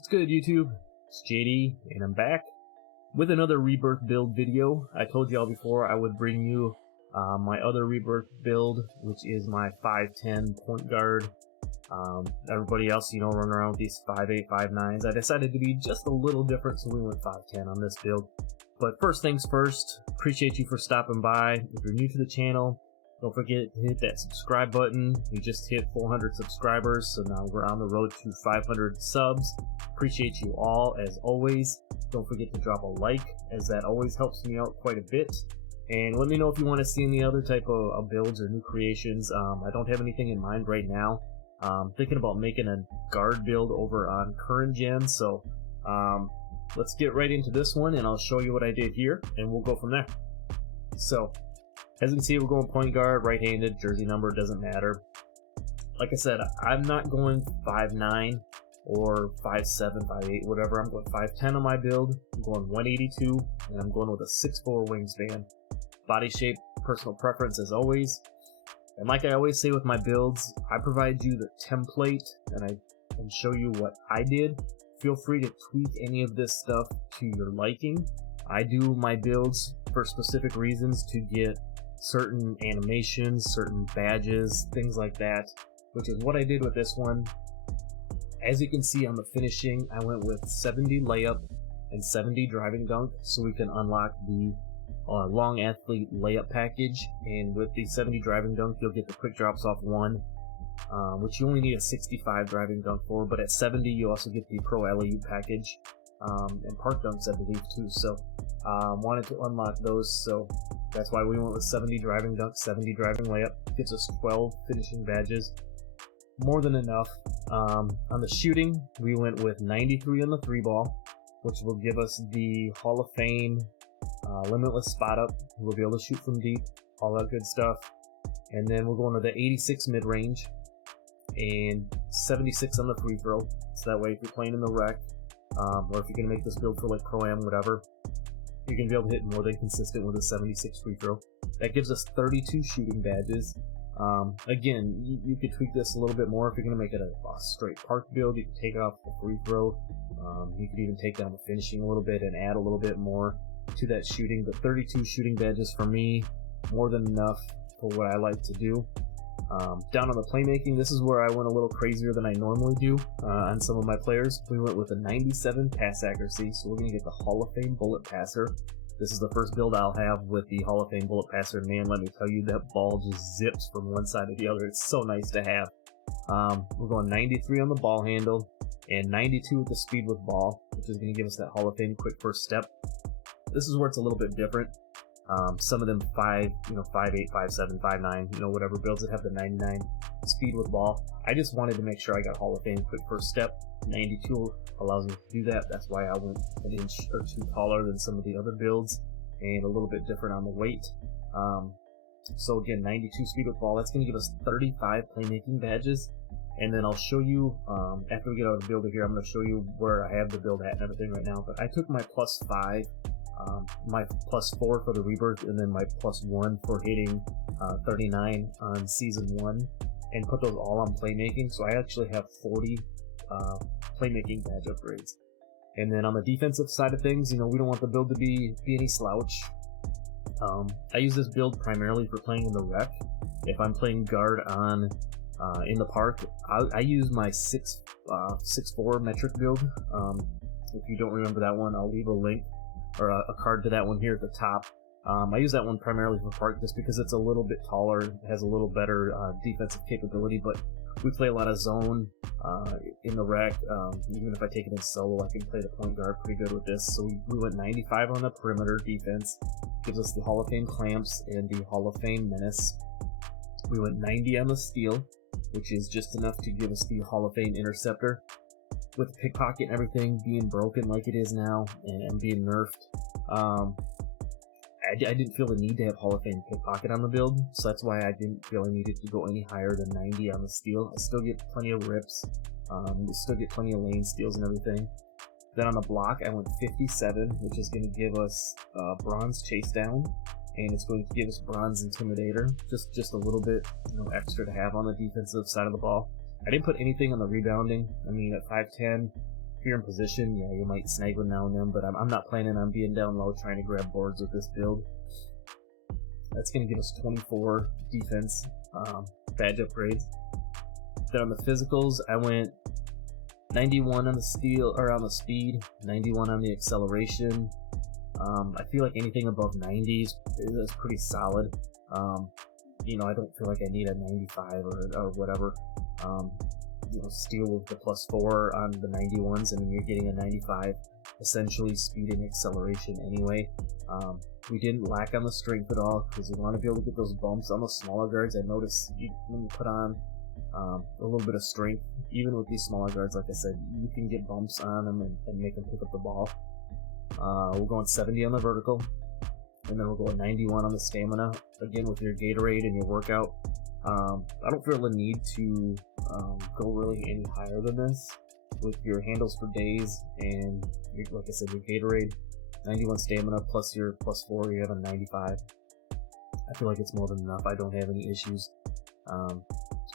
What's good, YouTube? It's JD, and I'm back with another Rebirth build video. I told y'all before I would bring you my other Rebirth build, which is my 5'10 point guard. Everybody else, running around with these 5'8", 5'9s. I decided to be just a little different, so we went 5'10 on this build. But first things first, appreciate you for stopping by. If you're new to the channel, don't forget to hit that subscribe button. We just hit 400 subscribers, so now we're on the road to 500 subs. Appreciate you all, as always. Don't forget to drop a like, as that always helps me out quite a bit. And let me know if you want to see any other type of builds or new creations. I don't have anything in mind right now. Thinking about making a guard build over on current gen, so let's get right into this one, and I'll show you what I did here, and we'll go from there. So, as you can see, we're going point guard, right-handed, jersey number, doesn't matter. Like I said, I'm not going 5'9", or 5'7", 5'8", whatever. I'm going 5'10 on my build. I'm going 182, and I'm going with a 6'4 wingspan. Body shape, personal preference as always. And like I always say with my builds, I provide you the template and show you what I did. Feel free to tweak any of this stuff to your liking. I do my builds for specific reasons to get certain animations, certain badges, things like that, which is what I did with this one. As you can see on the finishing, I went with 70 layup and 70 driving dunk, so we can unlock the long athlete layup package. And with the 70 driving dunk, you'll get the quick drops off one, which you only need a 65 driving dunk for, but at 70 you also get the pro LAU package, and park dunks I believe too. So wanted to unlock those, so that's why we went with 70 driving dunk, 70 driving layup. Gives us 12 finishing badges, more than enough. On the shooting, we went with 93 on the 3-ball, which will give us the Hall of Fame limitless spot up. We'll be able to shoot from deep, all that good stuff. And then we're going to the 86 mid-range and 76 on the free throw. So that way, if you're playing in the rec, or if you're going to make this build for like Pro-Am, whatever, you're going to be able to hit more than consistent with a 76 free throw. That gives us 32 shooting badges. Again, you could tweak this a little bit more if you're going to make it a straight park build. You can take off the free throw. You could even take down the finishing a little bit and add a little bit more to that shooting. But 32 shooting badges for me, more than enough for what I like to do. Down on the playmaking, this is where I went a little crazier than I normally do on some of my players. We went with a 97 pass accuracy, so we're going to get the Hall of Fame Bullet Passer. This is the first build I'll have with the Hall of Fame Bullet Passer. Man, let me tell you, that ball just zips from one side to the other. It's so nice to have. We're going 93 on the ball handle and 92 with the speed with ball, which is going to give us that Hall of Fame quick first step. This is where it's a little bit different. Some of them 5'8", 5'7", 5'9", whatever builds that have the 99 speed with ball. I just wanted to make sure I got Hall of Fame quick first step. 92 allows me to do that. That's why I went an inch or two taller than some of the other builds, and a little bit different on the weight. So again, 92 speed with ball. That's going to give us 35 playmaking badges. And then I'll show you, after we get out of the builder here, I'm going to show you where I have the build at and everything right now. But I took my +5, my +4 for the Rebirth, and then my +1 for hitting 39 on Season 1, and put those all on playmaking. So I actually have 40 playmaking badge upgrades. And then on the defensive side of things, we don't want the build to be any slouch. I use this build primarily for playing in the rec. If I'm playing guard on in the park, I use my 6'4 metric build. If you don't remember that one, I'll leave a link or a card to that one here at the top. I use that one primarily for park just because it's a little bit taller, it has a little better defensive capability, but we play a lot of zone in the rec. Even if I take it in solo, I can play the point guard pretty good with this. So we went 95 on the perimeter defense, gives us the Hall of Fame clamps and the Hall of Fame menace. We went 90 on the steal, which is just enough to give us the Hall of Fame interceptor. With pickpocket and everything being broken like it is now and being nerfed, I didn't feel the need to have Hall of Fame pickpocket on the build, so that's why I didn't feel I needed to go any higher than 90 on the steal. I still get plenty of rips, still get plenty of lane steals and everything. Then on the block, I went 57, which is going to give us bronze chase down, and it's going to give us bronze intimidator, just a little bit extra to have on the defensive side of the ball. I didn't put anything on the rebounding. I mean, at 5'10", if you're in position, yeah, you might snag one now and then, but I'm not planning on being down low trying to grab boards with this build. That's going to give us 24 defense badge upgrades. Then on the physicals, I went 91 on the steel, or on the speed, 91 on the acceleration. I feel like anything above 90s is pretty solid. You know, I don't feel like I need a 95 or whatever. You know, steel with the +4 on the 91s, and then you're getting a 95, essentially speed and acceleration anyway. We didn't lack on the strength at all, because you want to be able to get those bumps on the smaller guards. I noticed when you put on a little bit of strength, even with these smaller guards, like I said, you can get bumps on them and make them pick up the ball. We're going 70 on the vertical, and then we'll go 91 on the stamina, again with your Gatorade and your workout. I don't feel the need to go really any higher than this with your handles for days and like I said, your Gatorade, 91 stamina plus your +4, you have a 95. I feel like it's more than enough. I don't have any issues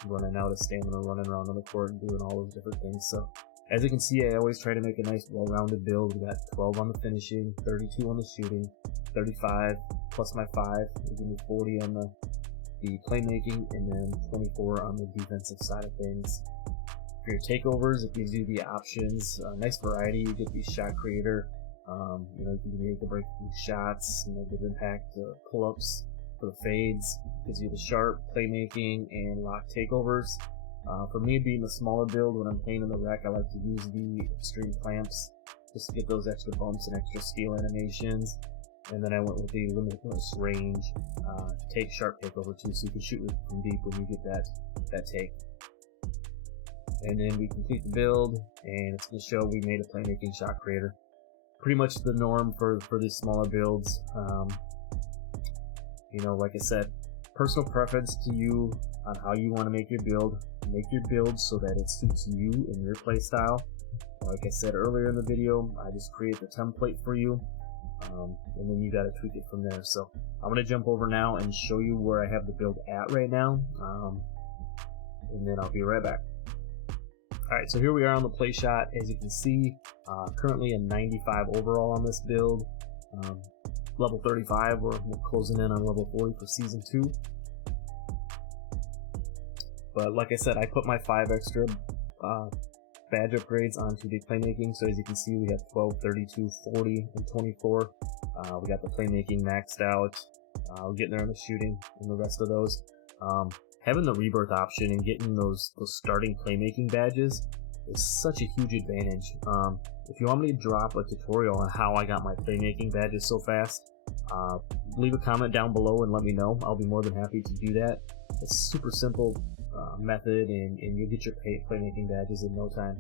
running out of stamina, running around on the court and doing all those different things. So as you can see, I always try to make a nice well-rounded build. We got 12 on the finishing, 32 on the shooting, 35 plus my 5, we give me 40 on the playmaking, and then 24 on the defensive side of things. For your takeovers, it gives you the options, nice variety. You get the shot creator, you know, you can make or break shots, negative impact pull-ups for the fades. Gives you the sharp playmaking and lock takeovers. For me, being a smaller build, when I'm playing in the rec, I like to use the extreme clamps just to get those extra bumps and extra steal animations. And then I went with the limitless range sharp takeover too, so you can shoot from deep when you get that take. And then we complete the build, and it's going to show we made a playmaking shot creator. Pretty much the norm for these smaller builds. You know, like I said, personal preference to you on how you want to make your build. Make your build so that it suits you and your play style. Like I said earlier in the video, I just create the template for you. And then you got to tweak it from there. So I'm going to jump over now and show you where I have the build at right now, and then I'll be right back. Alright, so here we are on the play shot. As you can see, currently a 95 overall on this build. Level 35, we're closing in on level 40 for season 2. But like I said, I put my 5 extra badge upgrades onto the playmaking. So as you can see, we have 12, 32, 40, and 24. We got the playmaking maxed out. We're getting there on the shooting and the rest of those. Having the rebirth option and getting those starting playmaking badges is such a huge advantage. If you want me to drop a tutorial on how I got my playmaking badges so fast, leave a comment down below and let me know. I'll be more than happy to do that. It's super simple method, and you'll get your playmaking badges in no time.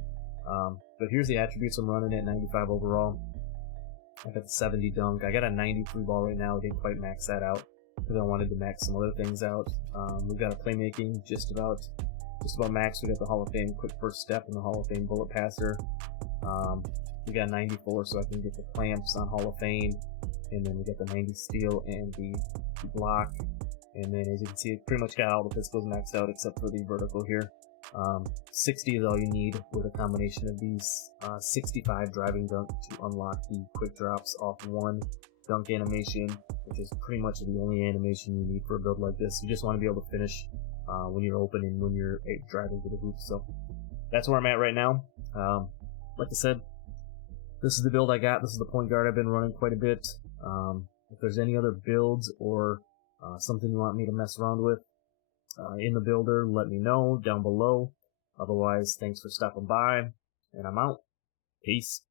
But here's the attributes I'm running at 95 overall. I got the 70 dunk. I got a 93 ball right now. I didn't quite max that out because I wanted to max some other things out. We've got a playmaking just about max. We got the Hall of Fame quick first step and the Hall of Fame bullet passer. We got 94, so I can get the clamps on Hall of Fame, and then we got the 90 steal and the block. And then as you can see, it pretty much got all the physicals maxed out except for the vertical here. 60 is all you need with a combination of these. 65 driving dunk to unlock the quick drops off one dunk animation, which is pretty much the only animation you need for a build like this. You just want to be able to finish when you're open and when you're driving to the hoop. So that's where I'm at right now. Like I said, this is the build I got. This is the point guard I've been running quite a bit. If there's any other builds or something you want me to mess around with in the builder, let me know down below. Otherwise, thanks for stopping by, and I'm out. Peace.